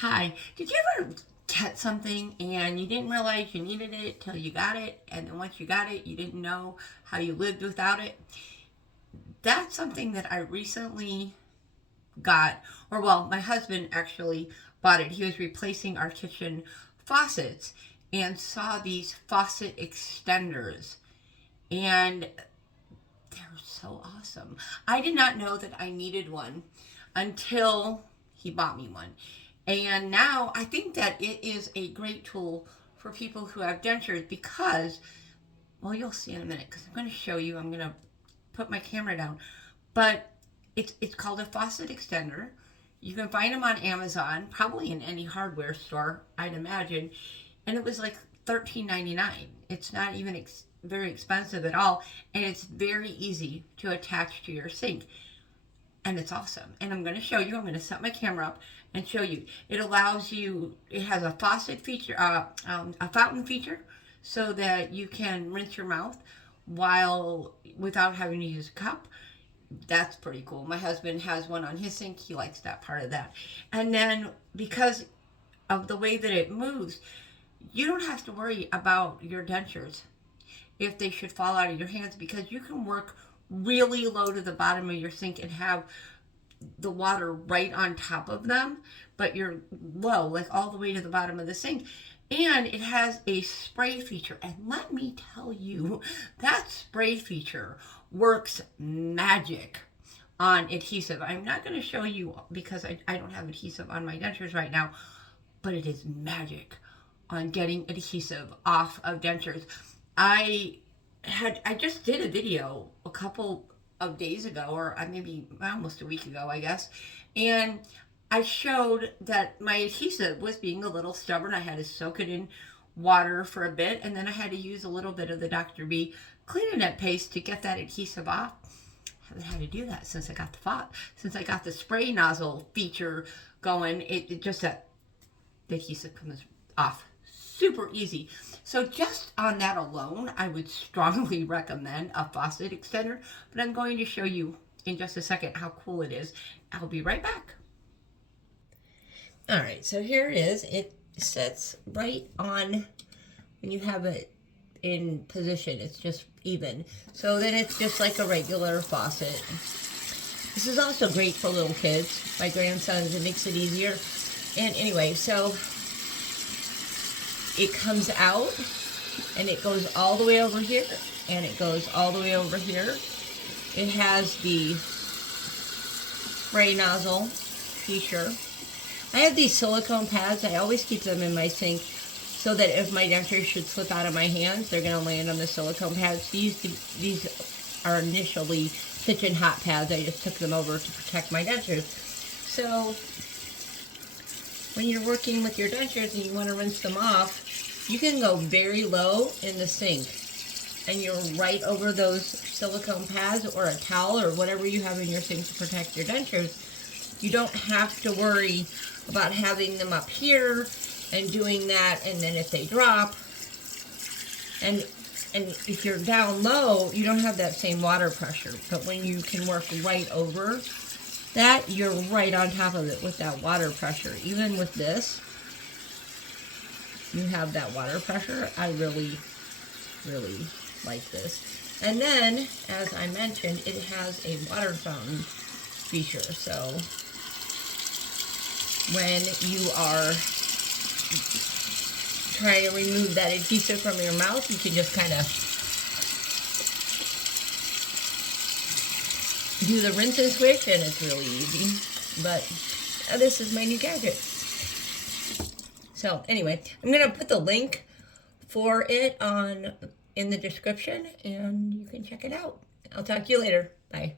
Hi, did you ever get something and you didn't realize you needed it till you got it, and then once you got it, you didn't know how you lived without it? That's something that I recently got, or well, my husband actually bought it. He was replacing our kitchen faucets and saw these faucet extenders, and they're so awesome. I did not know that I needed one until he bought me one. And now I think that it is a great tool for people who have dentures because, well, you'll see in a minute because I'm going to show you. I'm going to put my camera down. But it's called a faucet extender. You can find them on Amazon, probably in any hardware store, I'd imagine. And it was like $13.99. It's not even very expensive at all. And it's very easy to attach to your sink. And it's awesome. And I'm going to show you. I'm going to set my camera up and show you. It allows you, it has a faucet feature, a fountain feature, so that you can rinse your mouth without having to use a cup. That's pretty cool. My husband has one on his sink. He likes that part of that. And then because of the way that it moves, you don't have to worry about your dentures if they should fall out of your hands, because you can work really low to the bottom of your sink and have the water right on top of them, but you're low, like all the way to the bottom of the sink. And it has a spray feature. And let me tell you, that spray feature works magic on adhesive. I'm not going to show you because I don't have adhesive on my dentures right now, but it is magic on getting adhesive off of dentures. I just did a video a couple of days ago, or maybe almost a week ago, I guess, and I showed that my adhesive was being a little stubborn. I had to soak it in water for a bit, and then I had to use a little bit of the Dr. B Clean-A-Net paste to get that adhesive off. I haven't had to do that since I got the spray nozzle feature going. It just that the adhesive comes off super easy. So just on that alone, I would strongly recommend a faucet extender, but I'm going to show you in just a second how cool it is. I'll be right back. All right, so here it is. It sits right on, when you have it in position, it's just even. So then it's just like a regular faucet. This is also great for little kids. My grandsons, it makes it easier. And anyway, so it comes out and it goes all the way over here and it goes all the way over here. It has the spray nozzle feature. I have these silicone pads. I always keep them in my sink so that if my dentures should slip out of my hands, they're going to land on the silicone pads. These are initially kitchen hot pads. I just took them over to protect my dentures. So when you're working with your dentures and you want to rinse them off, you can go very low in the sink and you're right over those silicone pads or a towel or whatever you have in your sink to protect your dentures. You don't have to worry about having them up here and doing that, and then if they drop, and if you're down low, you don't have that same water pressure. But when you can work right over that, you're right on top of it with that water pressure. Even with this, you have that water pressure. I really, really like this. And then, as I mentioned, it has a water fountain feature. So when you are trying to remove that adhesive from your mouth, you can just kind of do the rinse and switch, and it's really easy. But this is my new gadget. So anyway, I'm going to put the link for it in the description, and you can check it out. I'll talk to you later. Bye.